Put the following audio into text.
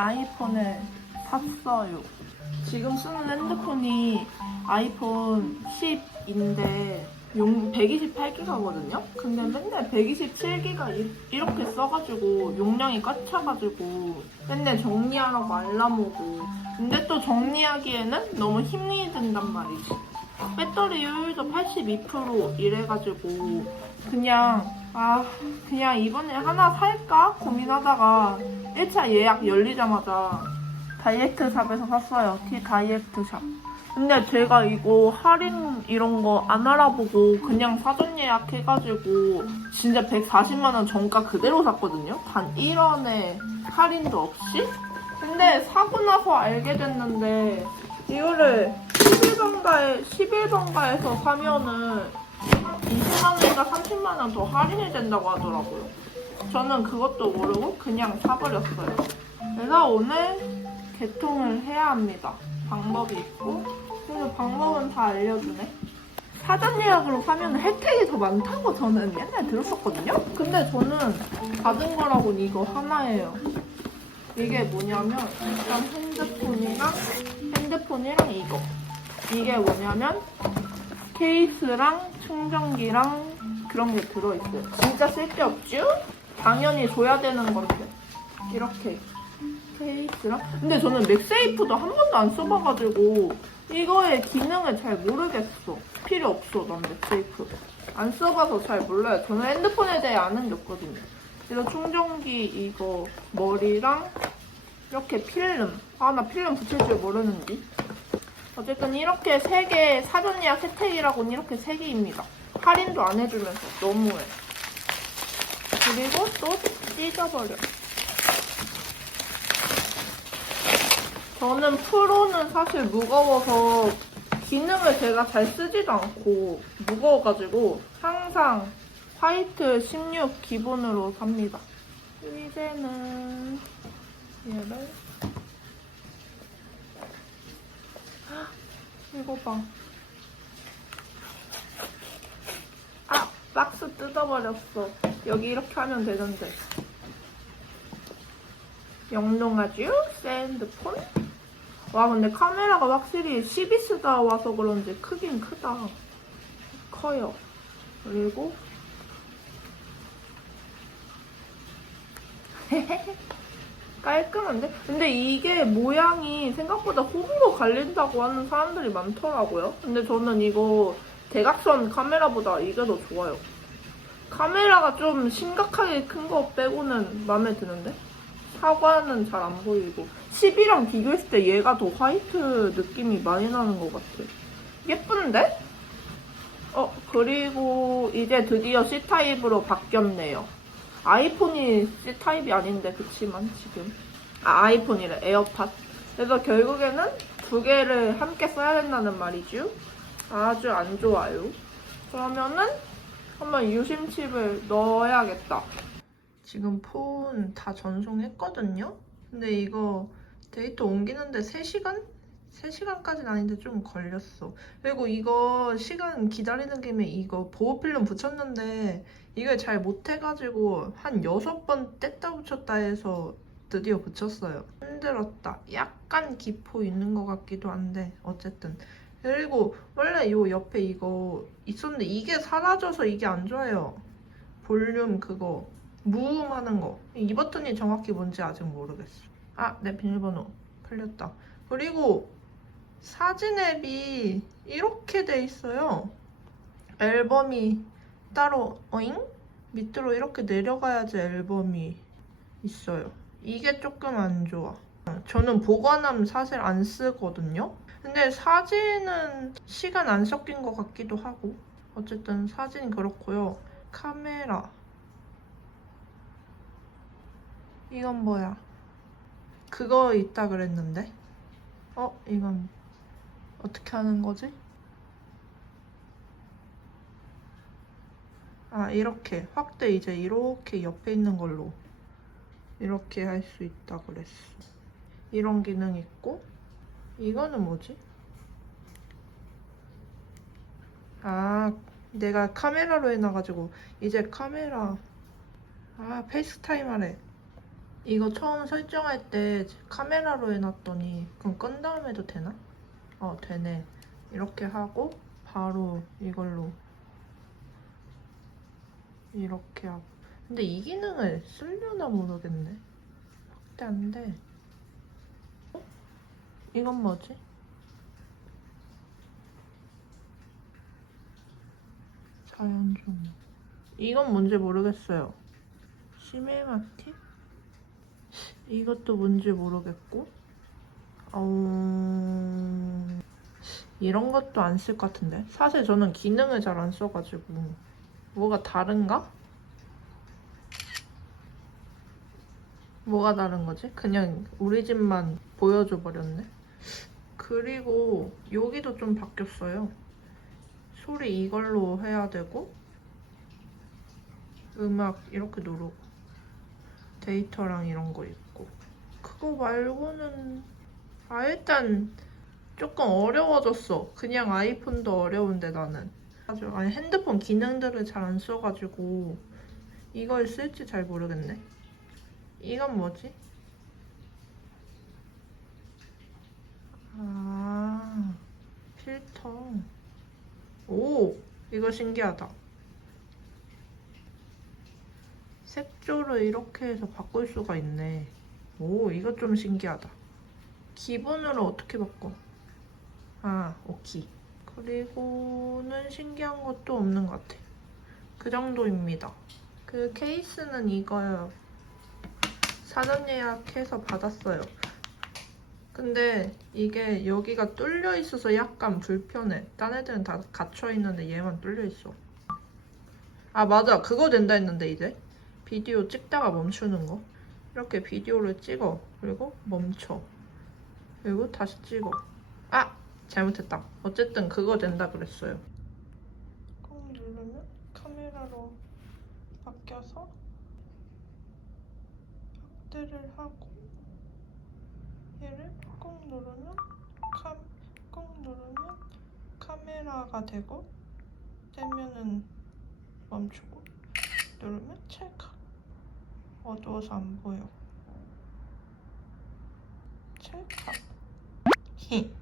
아이폰을 샀어요. 지금 쓰는 핸드폰이 아이폰 10인데 용 128기가거든요. 근데 맨날 127기가 이렇게 써가지고 용량이 꽉 차가지고 맨날 정리하라고 알람 오고 근데 또 정리하기에는 너무 힘이 든단 말이지. 배터리 효율도 82% 이래가지고 그냥 아 그냥 이번에 하나 살까 고민하다가 1차 예약 열리자마자 다이렉트 샵에서 샀어요. T 다이렉트 샵. 근데 제가 이거 할인 이런 거 안 알아보고 그냥 사전 예약해가지고 진짜 140만 원 정가 그대로 샀거든요. 단 1원의 할인도 없이. 근데 사고 나서 알게 됐는데 이거를 11번가에 11번가에서 사면은 20만 원인가 30만 원 더 할인이 된다고 하더라고요. 저는 그것도 모르고 그냥 사버렸어요. 그래서 오늘 개통을 해야 합니다. 방법이 있고 근데 방법은 다 알려주네. 사전 예약으로 사면 혜택이 더 많다고 저는 옛날에 들었었거든요. 근데 저는 받은 거라고는 이거 하나예요. 이게 뭐냐면 일단 핸드폰이랑 핸드폰이랑 이거 이게 뭐냐면 케이스랑 충전기랑 그런 게 들어있어요. 진짜 쓸데없죠? 당연히 줘야 되는 건데 이렇게 케이스랑 근데 저는 맥세이프도 한 번도 안 써봐가지고 이거의 기능을 잘 모르겠어. 필요 없어 난 맥세이프 안 써봐서 잘 몰라요. 저는 핸드폰에 대해 아는 게 없거든요. 그래서 충전기 이거 머리랑 이렇게 필름 아 나 필름 붙일 줄 모르는데 어쨌든 이렇게 세 개 사전 예약 혜택이라고는 이렇게 세 개입니다. 할인도 안 해주면서 너무해. 그리고 또 찢어버려. 저는 프로는 사실 무거워서 기능을 제가 잘 쓰지도 않고 무거워가지고 항상 화이트 16 기본으로 삽니다. 이제는 얘를 이거 봐. 아 박스 뜯어버렸어. 여기 이렇게 하면 되는데. 영롱하죠? 샌드폰? 와 근데 카메라가 확실히 12 쓰다 와서 그런지 크긴 크다. 커요. 그리고 깔끔한데? 근데 이게 모양이 생각보다 호불호 갈린다고 하는 사람들이 많더라고요. 근데 저는 이거 대각선 카메라보다 이게 더 좋아요. 카메라가 좀 심각하게 큰 거 빼고는 마음에 드는데? 사과는 잘 안 보이고 10이랑 비교했을 때 얘가 더 화이트 느낌이 많이 나는 것 같아. 예쁜데? 어 그리고 이제 드디어 C타입으로 바뀌었네요. 아이폰이 C타입이 아닌데 그치만 지금. 아 아이폰이래. 에어팟. 그래서 결국에는 두 개를 함께 써야 된다는 말이죠. 아주 안 좋아요. 그러면은 한번 유심칩을 넣어야겠다. 지금 폰 다 전송했거든요. 근데 이거 데이터 옮기는데 3시간? 3시간까지는 아닌데 좀 걸렸어 그리고 이거 시간 기다리는 김에 이거 보호필름 붙였는데 이걸 잘 못해가지고 한 6번 뗐다 붙였다 해서 드디어 붙였어요. 힘들었다. 약간 기포 있는 것 같기도 한데 어쨌든 그리고 원래 요 옆에 이거 있었는데 이게 사라져서 이게 안 좋아요. 볼륨 그거 무음하는 거. 이 버튼이 정확히 뭔지 아직 모르겠어. 아, 내 비밀번호 풀렸다. 그리고 사진 앱이 이렇게 돼 있어요. 앨범이 따로 어잉? 밑으로 이렇게 내려가야지 앨범이 있어요. 이게 조금 안 좋아. 저는 보관함 사실 안 쓰거든요. 근데 사진은 시간 안 섞인 것 같기도 하고. 어쨌든 사진 그렇고요. 카메라. 이건 뭐야? 그거 있다 그랬는데? 어? 이건 어떻게 하는 거지? 아 이렇게. 확대. 이제 이렇게 옆에 있는 걸로. 이렇게 할 수 있다 그랬어. 이런 기능 있고 이거는 뭐지? 아 내가 카메라로 해놔가지고. 이제 카메라. 아 페이스타임 하래. 이거 처음 설정할 때 카메라로 해놨더니 그럼 끈 다음에도 되나? 어 되네. 이렇게 하고 바로 이걸로 이렇게 하고. 근데 이 기능을 쓰려나 모르겠네. 확대 안돼. 어? 이건 뭐지? 자연 종 이건 뭔지 모르겠어요. 시메마틱? 이것도 뭔지 모르겠고. 어... 이런 것도 안 쓸 것 같은데? 사실 저는 기능을 잘 안 써가지고. 뭐가 다른가? 뭐가 다른 거지? 그냥 우리 집만 보여줘 버렸네. 그리고 여기도 좀 바뀌었어요. 소리 이걸로 해야 되고 음악 이렇게 누르고 데이터랑 이런 거 있고. 그거 말고는 아 일단 조금 어려워졌어 그냥 아이폰도 어려운데 나는 아주 아니 핸드폰 기능들을 잘 안 써가지고 이걸 쓸지 잘 모르겠네 이건 뭐지? 아 필터 오 이거 신기하다 색조를 이렇게 해서 바꿀 수가 있네. 오, 이거 좀 신기하다. 기본으로 어떻게 바꿔? 아, 오케이. 그리고는 신기한 것도 없는 것 같아. 그 정도입니다. 그 케이스는 이거요. 사전 예약해서 받았어요. 근데 이게 여기가 뚫려 있어서 약간 불편해. 딴 애들은 다 갇혀 있는데 얘만 뚫려 있어. 아, 맞아. 그거 된다 했는데 이제. 비디오 찍다가 멈추는 거 이렇게 비디오를 찍어 그리고 멈춰 그리고 다시 찍어 아! 잘못했다. 어쨌든 그거 된다 그랬어요. 꾹 누르면 카메라로 바뀌어서 확대를 하고 얘를 꾹 누르면 카, 꾹 누르면 카메라가 되고 떼면은 멈추고 누르면 찰칵. 어두워서 안 보여. 찰칵. 히